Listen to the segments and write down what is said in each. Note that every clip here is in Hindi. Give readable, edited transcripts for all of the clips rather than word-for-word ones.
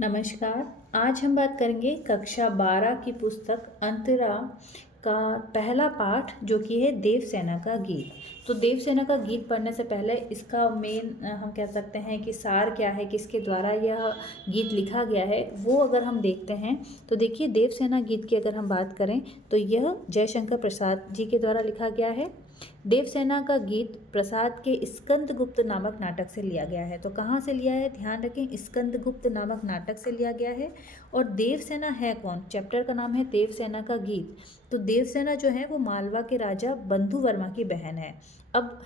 नमस्कार। आज हम बात करेंगे कक्षा 12 की पुस्तक अंतरा का पहला पाठ जो कि है देवसेना का गीत। तो देवसेना का गीत पढ़ने से पहले इसका मेन हम कह सकते हैं कि सार क्या है, किसके द्वारा यह गीत लिखा गया है, वो अगर हम देखते हैं तो देखिए देवसेना गीत की अगर हम बात करें तो यह जयशंकर प्रसाद जी के द्वारा लिखा गया है। देवसेना का गीत प्रसाद के स्कंदगुप्त नामक नाटक से लिया गया है। तो कहाँ से लिया है, ध्यान रखें, स्कंदगुप्त नामक नाटक से लिया गया है। और देवसेना है कौन, चैप्टर का नाम है देवसेना का गीत। तो देवसेना जो है वो मालवा के राजा बंधु वर्मा की बहन है। अब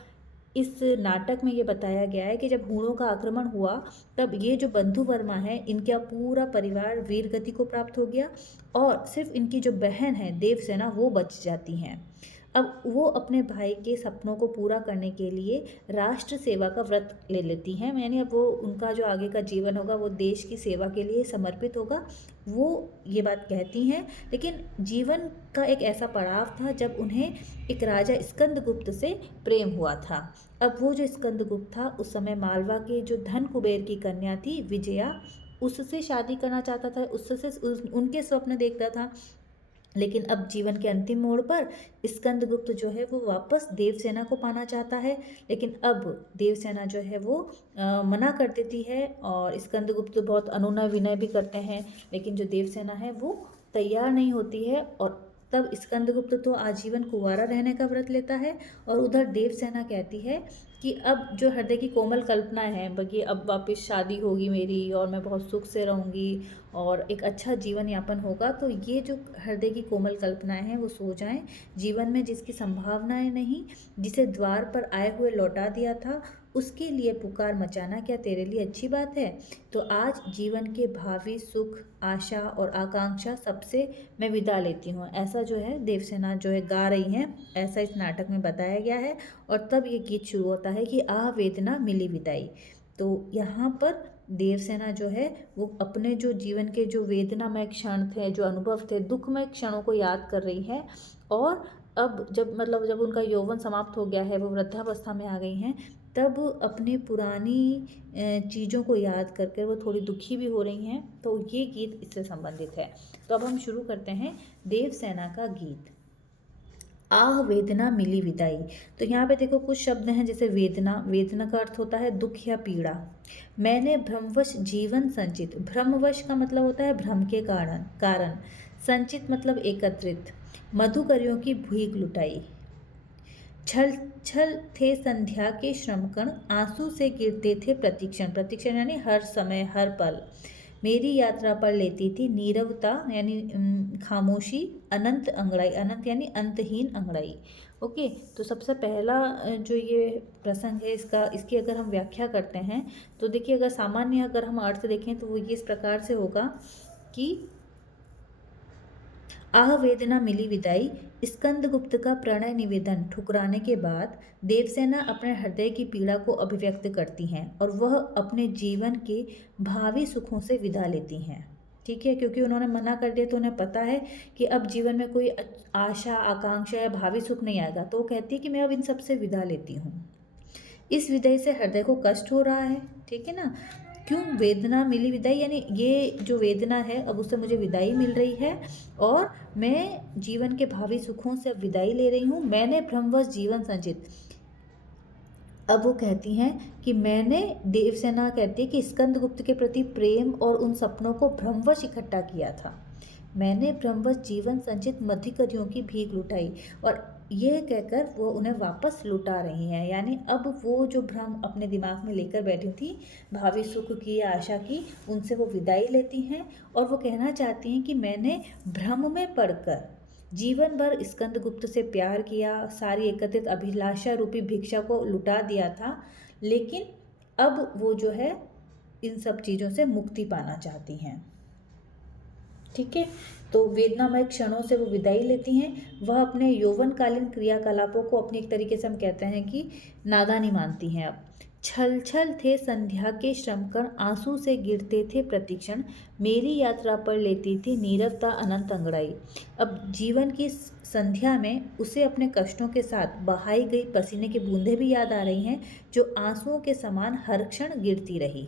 इस नाटक में ये बताया गया है कि जब हूणों का आक्रमण हुआ तब ये जो बंधु वर्मा है इनका पूरा परिवार वीर गति को प्राप्त हो गया और सिर्फ इनकी जो बहन है देवसेना वो बच जाती हैं। अब वो अपने भाई के सपनों को पूरा करने के लिए राष्ट्र सेवा का व्रत ले लेती हैं, यानी अब वो उनका जो आगे का जीवन होगा वो देश की सेवा के लिए समर्पित होगा, वो ये बात कहती हैं। लेकिन जीवन का एक ऐसा पड़ाव था जब उन्हें एक राजा स्कंदगुप्त से प्रेम हुआ था। अब वो जो स्कंदगुप्त था उस समय मालवा के जो धन कुबेर की कन्या थी विजया, उससे शादी करना चाहता था, उससे उनके स्वप्न देखता था। लेकिन अब जीवन के अंतिम मोड़ पर स्कंदगुप्त जो है वो वापस देवसेना को पाना चाहता है, लेकिन अब देवसेना जो है वो मना कर देती है और स्कंदगुप्त बहुत अनुनय विनय भी करते हैं, लेकिन जो देवसेना है वो तैयार नहीं होती है। और तब स्कंदगुप्त तो आजीवन कुंवारा रहने का व्रत लेता है और उधर देवसेना कहती है कि अब जो हृदय की कोमल कल्पना है बल्कि अब वापस शादी होगी मेरी और मैं बहुत सुख से रहूँगी और एक अच्छा जीवन यापन होगा, तो ये जो हृदय की कोमल कल्पनाएं हैं वो सो जाएं। जीवन में जिसकी संभावनाएं नहीं, जिसे द्वार पर आए हुए लौटा दिया था, उसके लिए पुकार मचाना क्या तेरे लिए अच्छी बात है। तो आज जीवन के भावी सुख, आशा और आकांक्षा सबसे मैं विदा लेती हूँ, ऐसा जो है देवसेना जो है गा रही हैं, ऐसा इस नाटक में बताया गया है। और तब ये गीत शुरू होता है कि आह वेदना मिली विदाई। तो यहाँ पर देवसेना जो है वो अपने जो जीवन के जो वेदनामय क्षण थे, जो अनुभव थे, दुखमय क्षणों को याद कर रही है। और अब जब उनका यौवन समाप्त हो गया है, वो वृद्धावस्था में आ गई हैं, तब अपनी पुरानी चीज़ों को याद करके वो थोड़ी दुखी भी हो रही हैं। तो ये गीत इससे संबंधित है। तो अब हम शुरू करते हैं देवसेना का गीत। आह वेदना मिली विदाई। तो यहाँ पे देखो कुछ शब्द हैं, जैसे वेदना, वेदना का अर्थ होता है दुख या पीड़ा। मैंने भ्रमवश जीवन संचित, भ्रमवश का मतलब होता है भ्रम के कारण, संचित मतलब एकत्रित, मधुकरियों की भीख लुटाई। छल छल थे संध्या के श्रमकण, आंसू से गिरते थे प्रतिक्षण, प्रतिक्षण यानी हर समय हर पल। मेरी यात्रा पर लेती थी नीरवता यानी खामोशी, अनंत अंगड़ाई, अनंत यानी अंतहीन अंगड़ाई। ओके, तो सबसे पहला जो ये प्रसंग है इसकी अगर हम व्याख्या करते हैं तो देखिए, अगर सामान्य अगर हम अर्थ देखें तो वो ये इस प्रकार से होगा कि आह वेदना मिली विदाई। स्कंदगुप्त का प्रणय निवेदन ठुकराने के बाद देवसेना अपने हृदय की पीड़ा को अभिव्यक्त करती हैं और वह अपने जीवन के भावी सुखों से विदा लेती हैं। ठीक है, क्योंकि उन्होंने मना कर दिया तो उन्हें पता है कि अब जीवन में कोई आशा, आकांक्षा या भावी सुख नहीं आएगा, तो वो कहती है कि मैं अब इन सब से विदा लेती हूँ। इस विदाई से हृदय को कष्ट हो रहा है, ठीक है ना। क्यों वेदना मिली विदाई, यानी ये जो वेदना है अब उससे मुझे विदाई मिल रही है और मैं जीवन के भावी सुखों से अब विदाई ले रही हूँ। मैंने भ्रमवश जीवन संचित, अब वो कहती हैं कि मैंने, देवसेना कहती है कि स्कंदगुप्त के प्रति प्रेम और उन सपनों को भ्रमवश इकट्ठा किया था। मैंने भ्रमवश जीवन संचित मध्यकरियों की भीख लुटाई, और ये कहकर वो उन्हें वापस लुटा रही हैं, यानी अब वो जो भ्रम अपने दिमाग में लेकर बैठी थी, भावी सुख की, आशा की, उनसे वो विदाई लेती हैं और वो कहना चाहती हैं कि मैंने भ्रम में पड़कर जीवन भर स्कंदगुप्त से प्यार किया, सारी एकत्रित अभिलाषा रूपी भिक्षा को लुटा दिया था, लेकिन अब वो जो है इन सब चीज़ों से मुक्ति पाना चाहती हैं। ठीक है, तो वेदनामय क्षणों से वो विदाई लेती हैं। वह अपने यौवनकालीन क्रियाकलापों को अपनी एक तरीके से हम कहते हैं कि नादानी मानती हैं। अब छल छल थे संध्या के श्रमकण, आंसू से गिरते थे प्रतिक्षण, मेरी यात्रा पर लेती थी नीरवता अनंत अंगड़ाई। अब जीवन की संध्या में उसे अपने कष्टों के साथ बहाई गई पसीने की बूंदें भी याद आ रही हैं, जो आंसुओं के समान हर क्षण गिरती रही।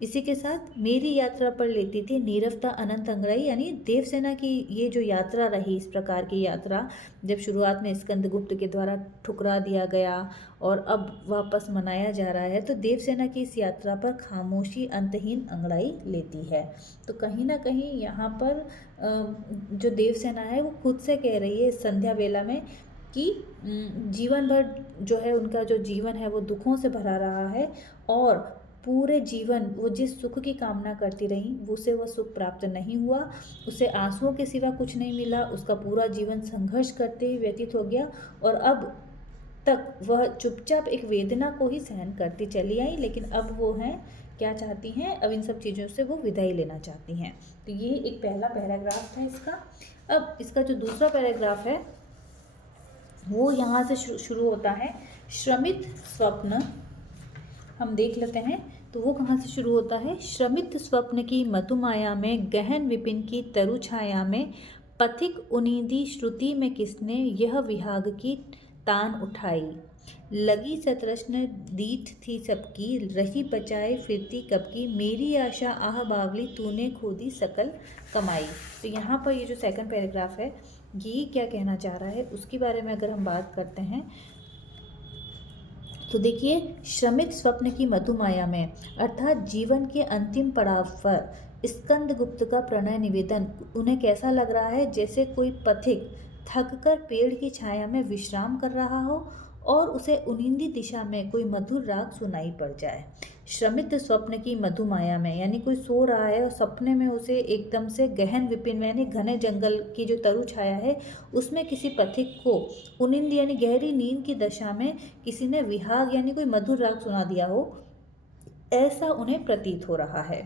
इसी के साथ मेरी यात्रा पर लेती थी नीरवता अनंत अंगड़ाई, यानी देवसेना की ये जो यात्रा रही, इस प्रकार की यात्रा जब शुरुआत में स्कंदगुप्त के द्वारा ठुकरा दिया गया और अब वापस मनाया जा रहा है, तो देवसेना की इस यात्रा पर खामोशी अंतहीन अंगड़ाई लेती है। तो कहीं ना कहीं यहाँ पर जो देवसेना है वो खुद से कह रही है इस संध्या वेला में कि जीवन भर जो है उनका जो जीवन है वो दुखों से भरा रहा है और पूरे जीवन वो जिस सुख की कामना करती रही उसे वह सुख प्राप्त नहीं हुआ, उसे आंसुओं के सिवा कुछ नहीं मिला, उसका पूरा जीवन संघर्ष करते ही व्यतीत हो गया और अब तक वह चुपचाप एक वेदना को ही सहन करती चली आई, लेकिन अब वो हैं क्या चाहती हैं, अब इन सब चीज़ों से वो विदाई लेना चाहती हैं। तो ये एक पहला पैराग्राफ था इसका। अब इसका जो दूसरा पैराग्राफ है वो यहाँ से शुरू होता है, श्रमित स्वप्न। हम देख लेते हैं तो वो कहाँ से शुरू होता है। श्रमित स्वप्न की मधुमाया में, गहन विपिन की तरु छाया में, पथिक उनींदी श्रुति में किसने यह विहाग की तान उठाई। लगी सतृष्ण दीठ थी सबकी, रही बचाए फिरती कब की, मेरी आशा आह बावली तूने खोदी सकल कमाई। तो यहाँ पर ये जो सेकंड पैराग्राफ है ये क्या कहना चाह रहा है उसके बारे में अगर हम बात करते हैं तो देखिए, श्रमित स्वप्न की मधुमाया में अर्थात जीवन के अंतिम पड़ाव पर स्कंदगुप्त का प्रणय निवेदन उन्हें कैसा लग रहा है, जैसे कोई पथिक थककर पेड़ की छाया में विश्राम कर रहा हो और उसे उनिंदी दिशा में कोई मधुर राग सुनाई पड़ जाए। श्रमित स्वप्न की मधुमाया में यानी कोई सो रहा है और सपने में उसे एकदम से गहन विपिन में यानी घने जंगल की जो तरु छाया है उसमें किसी पथिक को उनिंद यानी गहरी नींद की दशा में किसी ने विहाग यानी कोई मधुर राग सुना दिया हो, ऐसा उन्हें प्रतीत हो रहा है।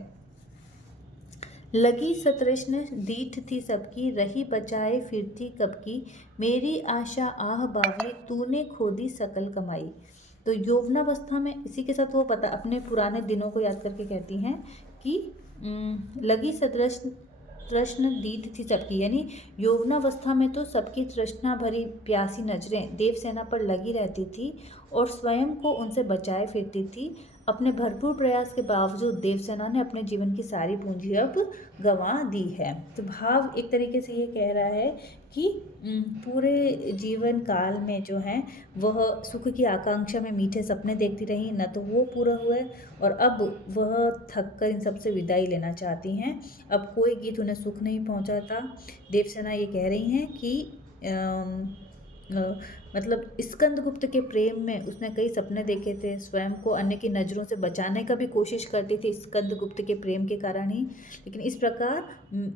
लगी सतृष्ण दीठ थी सबकी, रही बचाए फिरती कब की, मेरी आशा आह बावली तूने खोदी सकल कमाई। तो यौवनावस्था में इसी के साथ वो पता अपने पुराने दिनों को याद करके कहती हैं कि लगी तृष्ण दीठ थी सबकी, यानी यौवनावस्था में तो सबकी तृष्णा भरी प्यासी नजरें देवसेना पर लगी रहती थी और स्वयं को उनसे बचाए फिरती थी। अपने भरपूर प्रयास के बावजूद देवसेना ने अपने जीवन की सारी पूंजी अब गंवा दी है। तो भाव एक तरीके से ये कह रहा है कि पूरे जीवन काल में जो है वह सुख की आकांक्षा में मीठे सपने देखती रही, न तो वो पूरा हुए और अब वह थक कर इन सबसे विदाई लेना चाहती हैं। अब कोई गीत उन्हें सुख नहीं पहुंचाता। देवसेना ये कह रही हैं कि मतलब स्कंदगुप्त के प्रेम में उसने कई सपने देखे थे, स्वयं को अन्य की नज़रों से बचाने का भी कोशिश करती थी स्कंदगुप्त के प्रेम के कारण ही, लेकिन इस प्रकार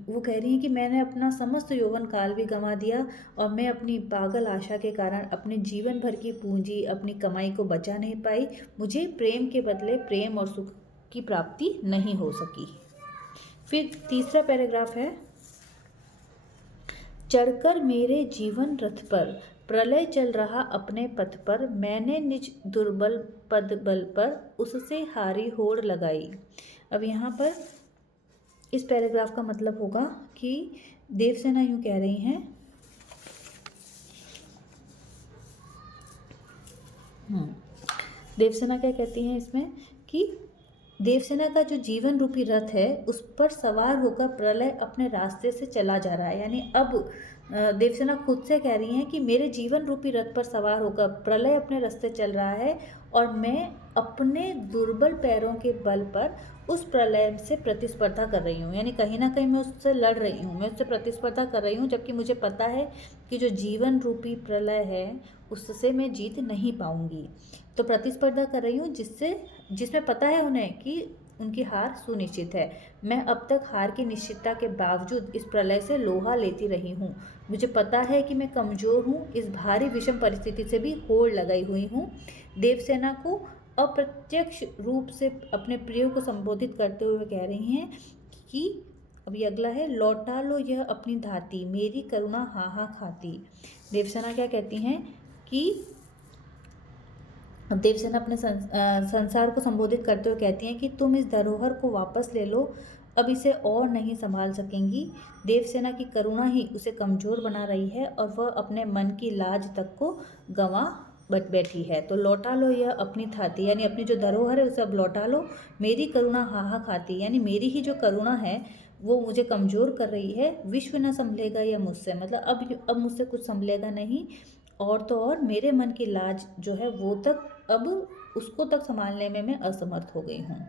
वो कह रही हैं कि मैंने अपना समस्त यौवन काल भी गंवा दिया और मैं अपनी पागल आशा के कारण अपने जीवन भर की पूंजी अपनी कमाई को बचा नहीं पाई। मुझे प्रेम के बदले प्रेम और सुख की प्राप्ति नहीं हो सकी। फिर तीसरा पैराग्राफ है, चढ़कर मेरे जीवन रथ पर, प्रलय चल रहा अपने पथ पर, मैंने निज दुर्बल पद बल पर उससे हारी होड़ लगाई। अब यहाँ पर इस पैराग्राफ का मतलब होगा कि देवसेना यूँ कह रही हैं देवसेना क्या कहती हैं इसमें कि देवसेना का जो जीवन रूपी रथ है उस पर सवार होकर प्रलय अपने रास्ते से चला जा रहा है। यानी अब देवसेना खुद से कह रही हैं कि मेरे जीवन रूपी रथ पर सवार होकर प्रलय अपने रास्ते चल रहा है और मैं अपने दुर्बल पैरों के बल पर उस प्रलय से प्रतिस्पर्धा कर रही हूँ। यानी कहीं ना कहीं मैं उससे लड़ रही हूँ, मैं उससे प्रतिस्पर्धा कर रही हूँ, जबकि मुझे पता है कि जो जीवन रूपी प्रलय है उससे मैं जीत नहीं पाऊँगी। तो प्रतिस्पर्धा कर रही हूँ जिसमें पता है उन्हें कि उनकी हार सुनिश्चित है। मैं अब तक हार की निश्चितता के बावजूद इस प्रलय से लोहा लेती रही हूँ। मुझे पता है कि मैं कमज़ोर हूँ, इस भारी विषम परिस्थिति से भी होड़ लगाई हुई हूँ। देवसेना को अप्रत्यक्ष रूप से अपने प्रिय को संबोधित करते हुए कह रही हैं कि अब ये अगला है, लौटा लो यह अपनी धाती, मेरी करुणा हाँ खाती। देवसेना क्या कहती हैं कि देवसेना अपने संसार को संबोधित करते हुए कहती हैं कि तुम इस धरोहर को वापस ले लो, अब इसे और नहीं संभाल सकेंगी। देवसेना की करुणा ही उसे कमज़ोर बना रही है और वह अपने मन की लाज तक को गंवा बैठी है, तो लौटा लो यह अपनी थाती, यानी अपनी जो धरोहर है उसे अब लौटा लो, मेरी करुणा हाहा खाती, यानी मेरी ही जो करुणा है वो मुझे कमज़ोर कर रही है, विश्व न संभलेगा यह मुझसे, मतलब अब मुझसे कुछ संभलेगा नहीं, और तो और मेरे मन की लाज जो है वो तक अब उसको तक संभालने में मैं असमर्थ हो गई हूँ।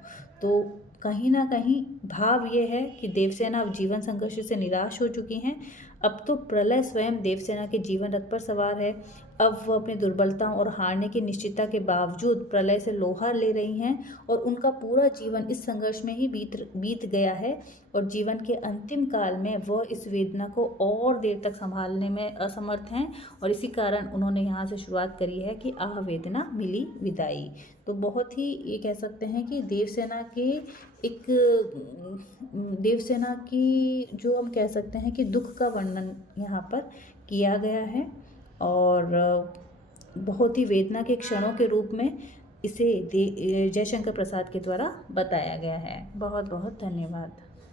तो कहीं ना कहीं भाव ये है कि देवसेना अब जीवन संघर्ष से निराश हो चुकी हैं। अब तो प्रलय स्वयं देवसेना के जीवन रथ पर सवार है। अब वो अपनी दुर्बलताओं और हारने की निश्चितता के बावजूद प्रलय से लोहा ले रही हैं, और उनका पूरा जीवन इस संघर्ष में ही बीत गया है, और जीवन के अंतिम काल में वह इस वेदना को और देर तक संभालने में असमर्थ हैं, और इसी कारण उन्होंने यहाँ से शुरुआत करी है कि आह वेदना मिली विदाई। तो बहुत ही ये कह सकते हैं कि देवसेना की जो हम कह सकते हैं कि दुख का वर्णन यहाँ पर किया गया है, और बहुत ही वेदना के क्षणों के रूप में इसे जयशंकर प्रसाद के द्वारा बताया गया है। बहुत बहुत धन्यवाद।